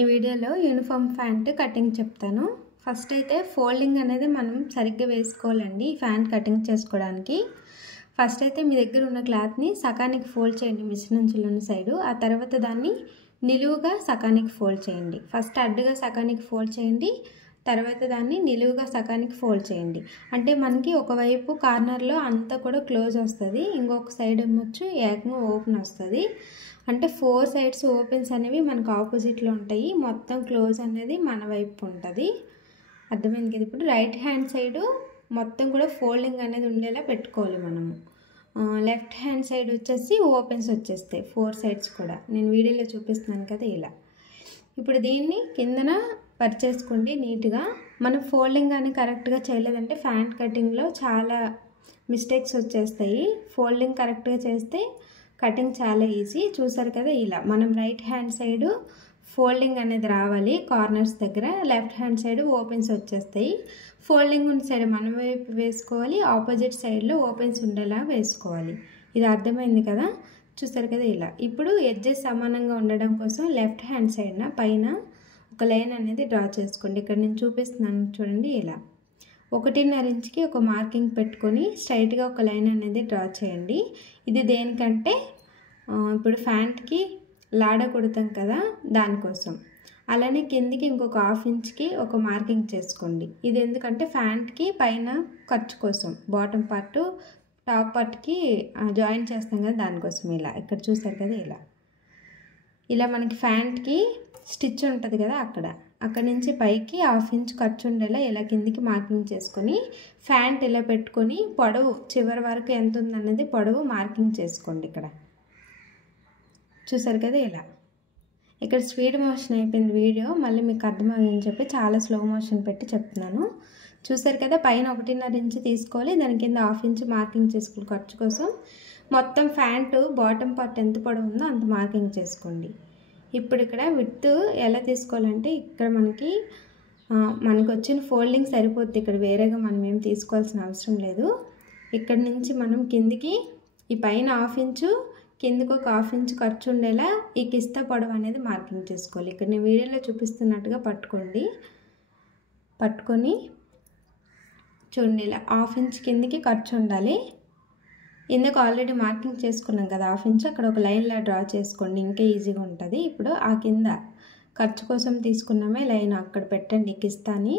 ఈ వీడియోలో uniform pant cutting చెప్తాను. ఫస్ట్ అయితే ఫోల్డింగ్ అనేది మనం సరిగ్గా వేసుకోవాలండి ఈ ప్యాంట్ కటింగ్ చేసుకోవడానికి. ఫస్ట్ అయితే మీ దగ్గర ఉన్న క్లాత్ని సకానికి ఫోల్డ్ చేయండి మిషన్ అంచులు ఉన్న సైడు. ఆ తర్వాత దాన్ని నిలువుగా సకానికి ఫోల్డ్ చేయండి. ఫస్ట్ అడ్డుగా సకానికి ఫోల్డ్ చేయండి, తర్వాత దాన్ని నిలువుగా సకానికి ఫోల్డ్ చేయండి. అంటే మనకి ఒకవైపు కార్నర్లో అంతా కూడా క్లోజ్ వస్తుంది, ఇంకొక సైడ్ ఏమొచ్చు ఏకంగా ఓపెన్ వస్తుంది. అంటే 4 సైడ్స్ ఓపెన్స్ అనేవి మనకు ఆపోజిట్లో ఉంటాయి, మొత్తం క్లోజ్ అనేది మన వైపు ఉంటుంది. అర్థమైంది కదా. ఇప్పుడు రైట్ హ్యాండ్ సైడు మొత్తం కూడా ఫోల్డింగ్ అనేది ఉండేలా పెట్టుకోవాలి మనము. లెఫ్ట్ హ్యాండ్ సైడ్ వచ్చేసి ఓపెన్స్ వచ్చేస్తాయి 4 సైడ్స్ కూడా. నేను వీడియోలో చూపిస్తున్నాను కదా ఇలా. ఇప్పుడు దీన్ని కిందన పరిచేసుకోండి నీట్గా. మనం ఫోల్డింగ్ కానీ కరెక్ట్గా చేయలేదంటే ప్యాంట్ కటింగ్లో చాలా మిస్టేక్స్ వచ్చేస్తాయి. ఫోల్డింగ్ కరెక్ట్గా చేస్తే కటింగ్ చాలా ఈజీ. చూసారు కదా ఇలా. మనం రైట్ హ్యాండ్ సైడు ఫోల్డింగ్ అనేది రావాలి కార్నర్స్ దగ్గర, లెఫ్ట్ హ్యాండ్ సైడ్ ఓపెన్స్ వచ్చేస్తాయి. ఫోల్డింగ్ ఉన్న సైడ్ మన వైపు వేసుకోవాలి, ఆపోజిట్ సైడ్లో ఓపెన్స్ ఉండేలా వేసుకోవాలి. ఇది అర్థమైంది కదా. చూసారు కదా ఇలా. ఇప్పుడు ఎడ్జెస్ సమానంగా ఉండడం కోసం లెఫ్ట్ హ్యాండ్ సైడ్న పైన ఒక లైన్ అనేది డ్రా చేసుకోండి. ఇక్కడ నేను చూపిస్తున్నాను చూడండి ఇలా. 1.5 ఇంచ్కి ఒక మార్కింగ్ పెట్టుకొని స్ట్రైట్గా ఒక లైన్ అనేది డ్రా చేయండి. ఇది దేనికంటే ఇప్పుడు ప్యాంట్కి లాడ కుడతాం కదా దానికోసం. అలానే కిందికి ఇంకొక 1/2 ఇంచ్కి ఒక మార్కింగ్ చేసుకోండి. ఇది ఎందుకంటే ప్యాంట్కి పైన ఖర్చు కోసం, బాటమ్ పార్ట్ టాప్ పార్ట్కి జాయిన్ చేస్తాం కదా దానికోసం ఇలా. ఇక్కడ చూసారు కదా ఇలా. ఇలా మనకి ప్యాంట్కి స్టిచ్ ఉంటుంది కదా అక్కడ నుంచి పైకి 1/2 ఇంచ్ ఖర్చు ఉండేలా ఇలా కిందికి మార్కింగ్ చేసుకొని ప్యాంట్ ఇలా పెట్టుకొని పొడవు చివరి వరకు ఎంత ఉందన్నది పొడవు మార్కింగ్ చేసుకోండి ఇక్కడ. చూసారు కదా ఇలా. ఇక్కడ స్పీడ్ మోషన్ అయిపోయింది వీడియో, మళ్ళీ మీకు అర్థమవుతుందని చెప్పి చాలా స్లో మోషన్ పెట్టి చెప్తున్నాను. చూసారు కదా. పైన 1.5 ఇంచ్ తీసుకోవాలి, దాని కింద 1/2 ఇంచ్ మార్కింగ్ చేసుకోవాలి ఖర్చు కోసం. మొత్తం ప్యాంటు బాటమ్ పార్ట్ ఎంత పొడవు ఉందో అంత మార్కింగ్ చేసుకోండి. ఇప్పుడు ఇక్కడ విడ్త్ ఎలా తీసుకోవాలంటే ఇక్కడ మనకు వచ్చిన ఫోల్డింగ్ సరిపోద్ది. ఇక్కడ వేరేగా మనం ఏం తీసుకోవాల్సిన అవసరం లేదు. ఇక్కడ నుంచి మనం కిందికి ఈ పైన 1/2 ఇంచు కిందకు ఒక 1/2 ఇంచ్ ఖర్చు ఉండేలా ఈ కిస్తా పొడవు అనేది మార్కింగ్ చేసుకోవాలి. ఇక్కడ నేను వీడియోలో చూపిస్తున్నట్టుగా పట్టుకొని చూడండి ఇలా 1/2 ఇంచ్ కిందికి ఖర్చు ఉండాలి. ఇందుకు ఆల్రెడీ మార్కింగ్ చేసుకున్నాం కదా 1/2 ఇంచ్, అక్కడ ఒక లైన్లా డ్రా చేసుకోండి, ఇంకా ఈజీగా ఉంటుంది. ఇప్పుడు ఆ కింద ఖర్చు కోసం తీసుకున్నామే లైన్ అక్కడ పెట్టండి కిస్తాని.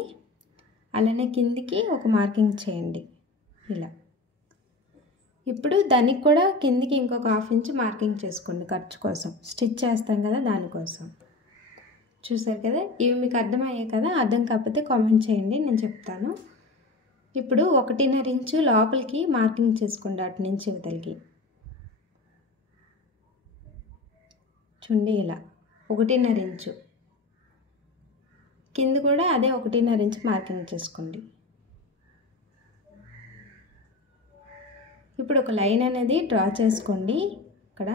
అలానే కిందికి ఒక మార్కింగ్ చేయండి ఇలా. ఇప్పుడు దానికి కూడా కిందికి ఇంకొక 1/2 ఇంచ్ మార్కింగ్ చేసుకోండి ఖర్చు కోసం, స్టిచ్ చేస్తాం కదా దానికోసం. చూసారు కదా. ఇవి మీకు అర్థమయ్యాయి కదా. అర్థం కాకపోతే కామెంట్ చేయండి, నేను చెప్తాను. ఇప్పుడు 1.5 ఇంచు లోపలికి మార్కింగ్ చేసుకోండి అటు నుంచి ఇవతలకి. చూడండి ఇలా 1.5 ఇంచు కింద కూడా అదే 1.5 ఇంచు మార్కింగ్ చేసుకోండి. ఇప్పుడు ఒక లైన్ అనేది డ్రా చేసుకోండి ఇక్కడ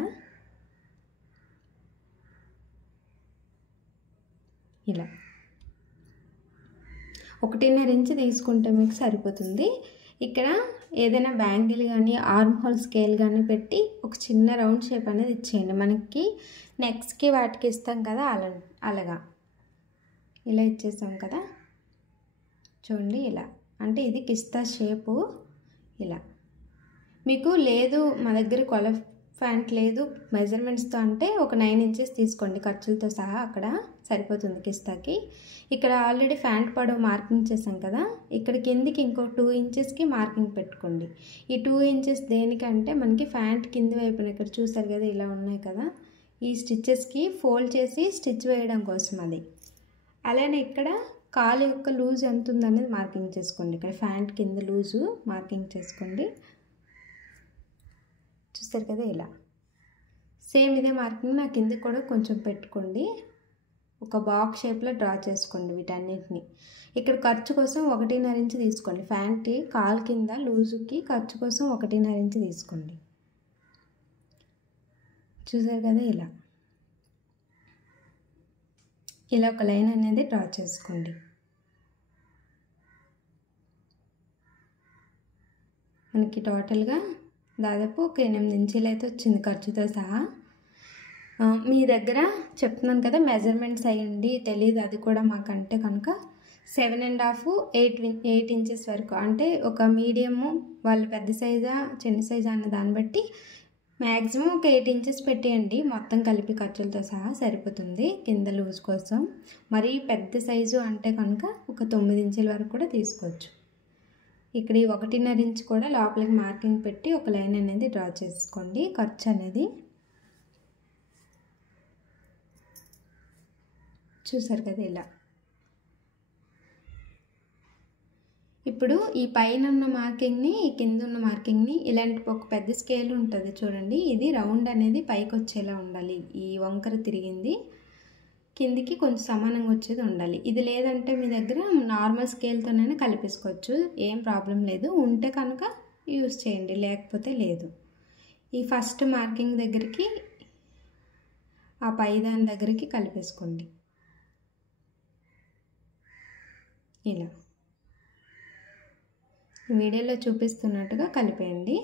ఇలా. 1.5 ఇంచు తీసుకుంటే మీకు సరిపోతుంది. ఇక్కడ ఏదైనా బ్యాంగిల్ కానీ ఆర్మ్ హోల్ స్కేల్ కానీ పెట్టి ఒక చిన్న రౌండ్ షేప్ అనేది ఇచ్చేయండి. మనకి నెక్స్ట్కి వాటికి ఇస్తాం కదా అలాగా ఇలా ఇచ్చేసాం కదా. చూడండి ఇలా. అంటే ఇది కిస్తా షేపు ఇలా. మీకు లేదు మా దగ్గర కొల ప్యాంట్ లేదు మెజర్మెంట్స్తో అంటే ఒక 9 ఇంచెస్ తీసుకోండి ఖర్చులతో సహా, అక్కడ సరిపోతుంది కిస్తాకి. ఇక్కడ ఆల్రెడీ ప్యాంట్ పొడవు మార్కింగ్ చేసాం కదా, ఇక్కడ కిందికి ఇంకో 2 ఇంచెస్కి మార్కింగ్ పెట్టుకోండి. ఈ 2 ఇంచెస్ దేనికంటే మనకి ప్యాంట్ కింది వైపున ఇక్కడ చూసారు కదా ఇలా ఉన్నాయి కదా, ఈ స్టిచ్చెస్కి ఫోల్డ్ చేసి స్టిచ్ వేయడం కోసం అది. అలానే ఇక్కడ కాలు యొక్క లూజ్ ఎంత ఉందనేది మార్కింగ్ చేసుకోండి. ఇక్కడ ప్యాంట్ కింద లూజు మార్కింగ్ చేసుకోండి. చూస్తారు కదా ఇలా. సేమ్ ఇదే మార్కింగ్ నా కింద కూడా కొంచెం పెట్టుకోండి, ఒక బాక్స్ షేప్లో డ్రా చేసుకోండి వీటన్నిటిని. ఇక్కడ ఖర్చు కోసం 1.5 ఇంచ్ తీసుకోండి. ప్యాంట్ కాలు కింద లూజుకి ఖర్చు కోసం 1.5 ఇంచ్ తీసుకోండి. చూసారు కదా ఇలా. ఇలా ఒక లైన్ అనేది డ్రా చేసుకోండి. మనకి టోటల్గా దాదాపు ఒక 8 ఇంచీలు అయితే వచ్చింది ఖర్చుతో సహా. మీ దగ్గర చెప్తున్నాను కదా మెజర్మెంట్స్ అయ్యండి తెలియదు అది కూడా మాకంటే కనుక 7.5 8 ఇంచెస్ వరకు, అంటే ఒక మీడియము వాళ్ళు పెద్ద సైజా చిన్న సైజా అన్న దాన్ని బట్టి మ్యాక్సిమం ఒక 8 ఇంచెస్ పెట్టేయండి. మొత్తం కలిపి ఖర్చులతో సహా సరిపోతుంది కింద లూజ్ కోసం. మరీ పెద్ద సైజు అంటే కనుక ఒక 9 ఇంచుల వరకు కూడా తీసుకోవచ్చు. ఇక్కడ ఈ 1.5 ఇంచ్ కూడా లోపలికి మార్కింగ్ పెట్టి ఒక లైన్ అనేది డ్రా చేసుకోండి. ఖర్చు అనేది చూసారు కదా ఇలా. ఇప్పుడు ఈ పైన ఉన్న మార్కింగ్ని ఈ కింద ఉన్న మార్కింగ్ని ఇలాంటి ఒక పెద్ద స్కేల్ ఉంటుంది చూడండి, ఇది రౌండ్ అనేది పైకి వచ్చేలా ఉండాలి. ఈ వంకర తిరిగింది కిందికి కొంచెం సమానంగా వచ్చేది ఉండాలి. ఇది లేదంటే మీ దగ్గర నార్మల్ స్కేల్తోనైనా కలిపేసుకోవచ్చు, ఏం ప్రాబ్లం లేదు. ఉంటే కనుక యూజ్ చేయండి, లేకపోతే లేదు. ఈ ఫస్ట్ మార్కింగ్ దగ్గరికి ఆ పై దాని దగ్గరికి కలిపేసుకోండి ఇలా. వీడియోలో చూపిస్తున్నట్టుగా కలిపేయండి.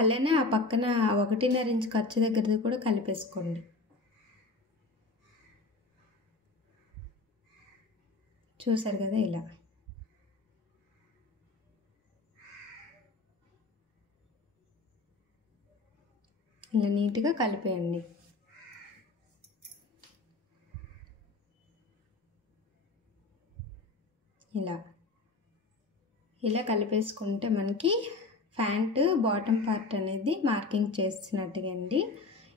అలానే ఆ పక్కన 1.5 ఇంచ్ ఖర్చు దగ్గరది కూడా కలిపేసుకోండి. చూసారు కదా ఇలా. ఇలా నీట్గా కలిపేయండి. ఇలా కలిపేసుకుంటే మనకి ప్యాంట్ బాటమ్ పార్ట్ అనేది మార్కింగ్ చేసినట్టుగా అండి.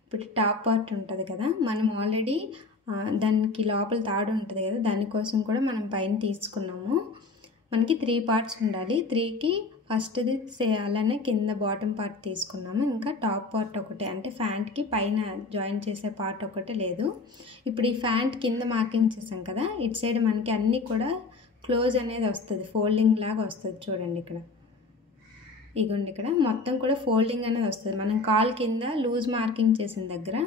ఇప్పుడు టాప్ పార్ట్ ఉంటుంది కదా, మనం ఆల్రెడీ దానికి లోపల తాడు ఉంటుంది కదా, దానికోసం కూడా మనం పైన తీసుకున్నాము. మనకి 3 పార్ట్స్ ఉండాలి. 3కి ఫస్ట్ది అలానే కింద బాటమ్ పార్ట్ తీసుకున్నాము. ఇంకా టాప్ పార్ట్ ఒకటే, అంటే ప్యాంట్కి పైన జాయిన్ చేసే పార్ట్ ఒకటే లేదు. ఇప్పుడు ఈ ప్యాంట్ కింద మార్కింగ్ చేసాం కదా, ఇటు సైడ్ మనకి అన్నీ కూడా క్లోజ్ అనేది వస్తుంది, ఫోల్డింగ్ లాగా వస్తుంది చూడండి. ఇక్కడ ఇగోండి, ఇక్కడ మొత్తం కూడా ఫోల్డింగ్ అనేది వస్తుంది. మనం కాల్ కింద లూజ్ మార్కింగ్ చేసిన దగ్గర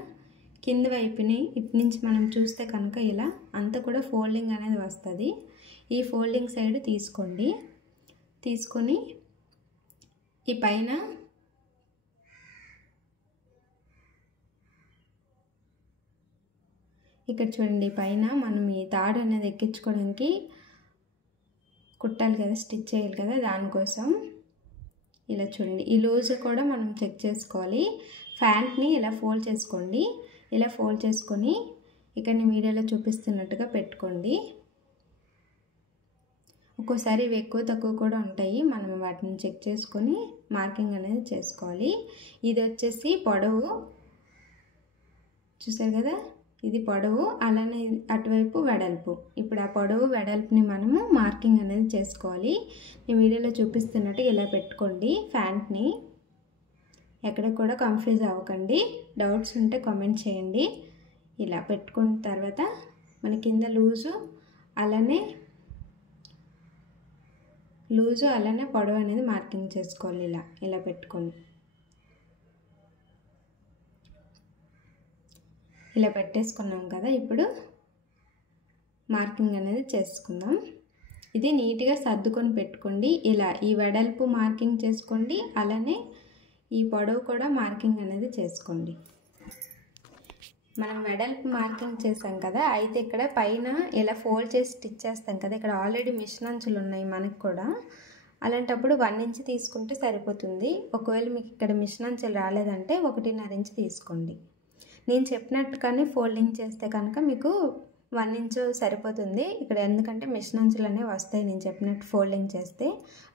కింద వైపుని ఇటు నుంచి మనం చూస్తే కనుక ఇలా అంతా కూడా ఫోల్డింగ్ అనేది వస్తుంది. ఈ ఫోల్డింగ్ సైడ్ తీసుకోండి. తీసుకొని ఈ పైన ఇక్కడ చూడండి, పైన మనం ఈ తాడు అనేది ఎక్కించుకోవడానికి కుట్టాలి కదా, స్టిచ్ చేయాలి కదా, దానికోసం ఇలా చూడండి. ఈ లూజ్ కూడా మనం చెక్ చేసుకోవాలి. ప్యాంట్ని ఇలా ఫోల్డ్ చేసుకోండి. ఇలా ఫోల్డ్ చేసుకొని ఇక్కడ నేను వీడియోలో చూపిస్తున్నట్టుగా పెట్టుకోండి. ఒక్కోసారి ఇవి ఎక్కువ తక్కువ కూడా ఉంటాయి, మనం వాటిని చెక్ చేసుకొని మార్కింగ్ అనేది చేసుకోవాలి. ఇది వచ్చేసి పొడవు చూసారు కదా, ఇది పొడవు, అలానే అటువైపు వెడల్పు. ఇప్పుడు ఆ పొడవు వెడల్పుని మనము మార్కింగ్ అనేది చేసుకోవాలి. నేను వీడియోలో చూపిస్తున్నట్టు ఇలా పెట్టుకోండి. ప్యాంట్ని ఎక్కడ కూడా కన్ఫ్యూజ్ అవ్వకండి. డౌట్స్ ఉంటే కామెంట్ చేయండి. ఇలా పెట్టుకున్న తర్వాత మన కింద లూజు అలానే పొడవు అనేది మార్కింగ్ చేసుకోవాలి. ఇలా పెట్టుకొని ఇలా పెట్టేసుకున్నాం కదా. ఇప్పుడు మార్కింగ్ అనేది చేసుకుందాం. ఇది నీట్గా సర్దుకొని పెట్టుకోండి. ఇలా ఈ వెడల్పు మార్కింగ్ చేసుకోండి, అలానే ఈ పొడవు కూడా మార్కింగ్ అనేది చేసుకోండి. మనం వెడల్పు మార్కింగ్ చేసాం కదా, అయితే ఇక్కడ పైన ఇలా ఫోల్డ్ చేసి స్టిచ్ చేస్తాం కదా, ఇక్కడ ఆల్రెడీ మిషన్ అంచులు ఉన్నాయి మనకు కూడా. అలాంటప్పుడు 1 ఇంచ్ తీసుకుంటే సరిపోతుంది. ఒకవేళ మీకు ఇక్కడ మిషన్ అంచులు రాలేదంటే 1.5 ఇంచ్ తీసుకోండి. నేను చెప్పినట్టుగానే ఫోల్డింగ్ చేస్తే కనుక మీకు 1 ఇంచ్ సరిపోతుంది ఇక్కడ, ఎందుకంటే మిషన్ అంచులు అనేవి వస్తాయి నేను చెప్పినట్టు ఫోల్డింగ్ చేస్తే.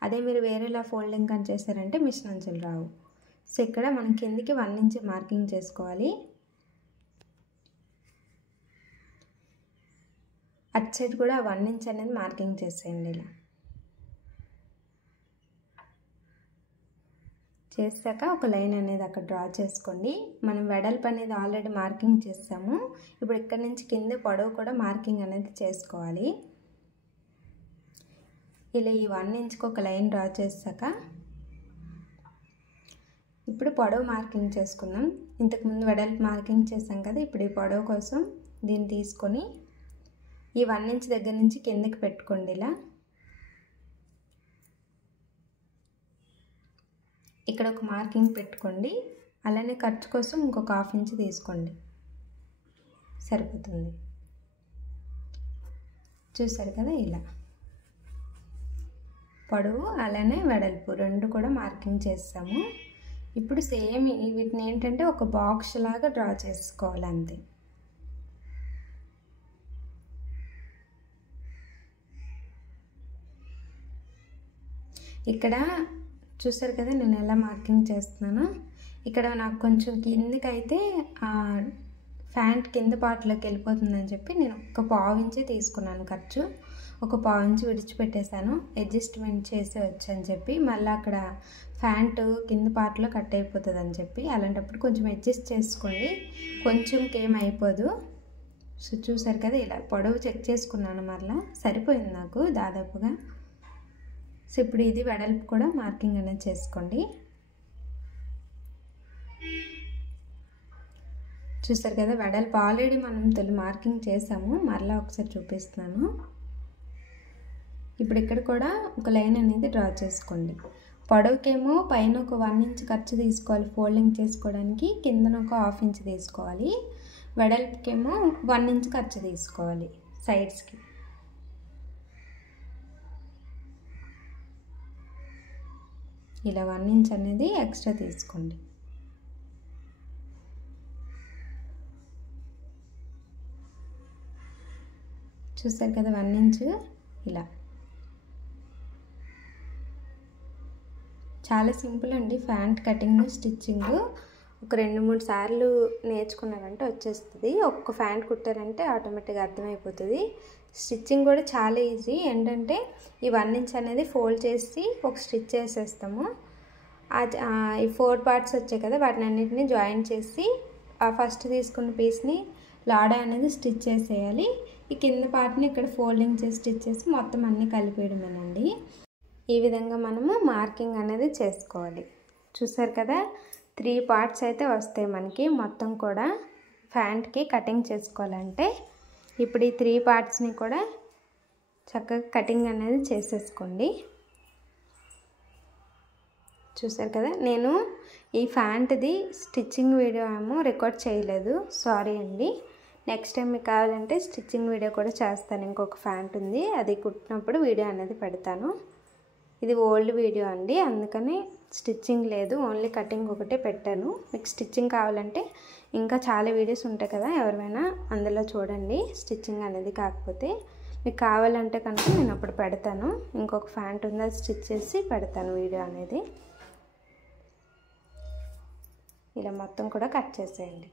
అదే మీరు వేరేలా ఫోల్డింగ్ కానీ చేస్తారంటే మిషన్ అంచులు రావు. సో ఇక్కడ మనం కిందికి 1 ఇంచ్ మార్కింగ్ చేసుకోవాలి. అటు సైడ్ కూడా 1 ఇంచ్ అనేది మార్కింగ్ చేసేయండి. ఇలా చేశాక ఒక లైన్ అనేది అక్కడ డ్రా చేసుకోండి. మనం వెడల్పు అనేది ఆల్రెడీ మార్కింగ్ చేసాము. ఇప్పుడు ఇక్కడ నుంచి కింద పొడవు కూడా మార్కింగ్ అనేది చేసుకోవాలి. ఇలా ఈ 1 ఇంచ్కి ఒక లైన్ డ్రా చేశాక ఇప్పుడు పొడవు మార్కింగ్ చేసుకుందాం. ఇంతకుముందు వెడల్పు మార్కింగ్ చేసాం కదా, ఇప్పుడు ఈ పొడవు కోసం దీన్ని తీసుకొని ఈ 1 ఇంచ్ దగ్గర నుంచి కిందకి పెట్టుకోండి. ఇలా ఇక్కడ ఒక మార్కింగ్ పెట్టుకోండి. అలానే ఖర్చు కోసం ఇంకొక 1/2 ఇంచ్ తీసుకోండి, సరిపోతుంది. చూసారు కదా, ఇలా పొడవు అలానే వెడల్పు 2 కూడా మార్కింగ్ చేస్తాము. ఇప్పుడు సేమ్ వీటిని ఏంటంటే ఒక బాక్స్ లాగా డ్రా చేసుకోవాలి అంతే. ఇక్కడ చూసారు కదా నేను ఎలా మార్కింగ్ చేస్తున్నానో. ఇక్కడ నాకు కొంచెం కిందకైతే ప్యాంట్ కింద పార్ట్లోకి వెళ్ళిపోతుందని చెప్పి నేను ఒక 1/2 ఇంచే తీసుకున్నాను ఖర్చు. ఒక 1/2 ఇంచ్ విడిచిపెట్టేశాను, అడ్జస్ట్మెంట్ చేసి వచ్చని చెప్పి. మళ్ళీ అక్కడ ప్యాంటు కింద పార్ట్లో కట్ అయిపోతుంది అని చెప్పి, అలాంటప్పుడు కొంచెం అడ్జస్ట్ చేసుకోండి, కొంచెంకి ఏం అయిపోదు. సో చూసారు కదా, ఇలా పొడవు చెక్ చేసుకున్నాను, మరలా సరిపోయింది నాకు దాదాపుగా. సో ఇప్పుడు ఇది వెడల్పు కూడా మార్కింగ్ అనేది చేసుకోండి. చూసారు కదా, వెడల్పు ఆల్రెడీ మనం మార్కింగ్ చేసాము, మరలా ఒకసారి చూపిస్తున్నాను. ఇప్పుడు ఇక్కడ కూడా ఒక లైన్ అనేది డ్రా చేసుకోండి. పొడవుకేమో పైన ఒక 1 ఇంచ్ ఖర్చు తీసుకోవాలి ఫోల్డింగ్ చేసుకోవడానికి, కిందన ఒక 1/2 ఇంచ్ తీసుకోవాలి. వెడల్పుకేమో 1 ఇంచ్ ఖర్చు తీసుకోవాలి సైడ్స్కి. ఇలా 1 ఇంచ్ అనేది ఎక్స్ట్రా తీసుకోండి. చూస్తారు కదా 1 ఇంచ్ ఇలా. చాలా సింపుల్ అండి ప్యాంట్ కటింగ్ స్టిచ్చింగ్. ఒక 2-3 సార్లు నేర్చుకున్నారంటే వచ్చేస్తుంది. ఒక్క ప్యాంట్ కుట్టారంటే ఆటోమేటిక్గా అర్థమైపోతుంది. స్టిచ్చింగ్ కూడా చాలా ఈజీ. ఏంటంటే ఈ 1 ఇంచ్ అనేది ఫోల్డ్ చేసి ఒక స్టిచ్ చేసేస్తాము. ఈ 4 పార్ట్స్ వచ్చాయి కదా, వాటిని అన్నింటినీ జాయిన్ చేసి ఆ ఫస్ట్ తీసుకున్న పీస్ని లాడా అనేది స్టిచ్ చేసేయాలి. ఈ కింద పార్ట్ని ఇక్కడ ఫోల్డింగ్ చేసి స్టిచ్ చేసి మొత్తం అన్నీ కలిపేయడమేనండి. ఈ విధంగా మనము మార్కింగ్ అనేది చేసుకోవాలి. చూసారు కదా, 3 పార్ట్స్ అయితే వస్తాయి మనకి మొత్తం కూడా ప్యాంట్కి కటింగ్ చేసుకోవాలంటే. ఇప్పుడు ఈ 3 పార్ట్స్ని కూడా చక్కగా కటింగ్ అనేది చేసేసుకోండి. చూసారు కదా, నేను ఈ ప్యాంట్ది స్టిచ్చింగ్ వీడియో ఏమో రికార్డ్ చేయలేదు, సారీ అండి. నెక్స్ట్ టైం మీకు కావాలంటే స్టిచ్చింగ్ వీడియో కూడా చేస్తాను. ఇంకొక ప్యాంట్ ఉంది, అది కుట్టినప్పుడు వీడియో అనేది పెడతాను. ఇది ఓల్డ్ వీడియో అండి, అందుకని స్టిచ్చింగ్ లేదు, ఓన్లీ కటింగ్ ఒకటే పెట్టాను. మీకు స్టిచ్చింగ్ కావాలంటే ఇంకా చాలా వీడియోస్ ఉంటాయి కదా, ఎవరైనా అందులో చూడండి స్టిచ్చింగ్ అనేది. కాకపోతే మీకు కావాలంటే కనుక నేను అప్పుడు పెడతాను. ఇంకొక ప్యాంట్ ఉంది, అది స్టిచ్ చేసి పెడతాను వీడియో అనేది. ఇలా మొత్తం కూడా కట్ చేసేయండి.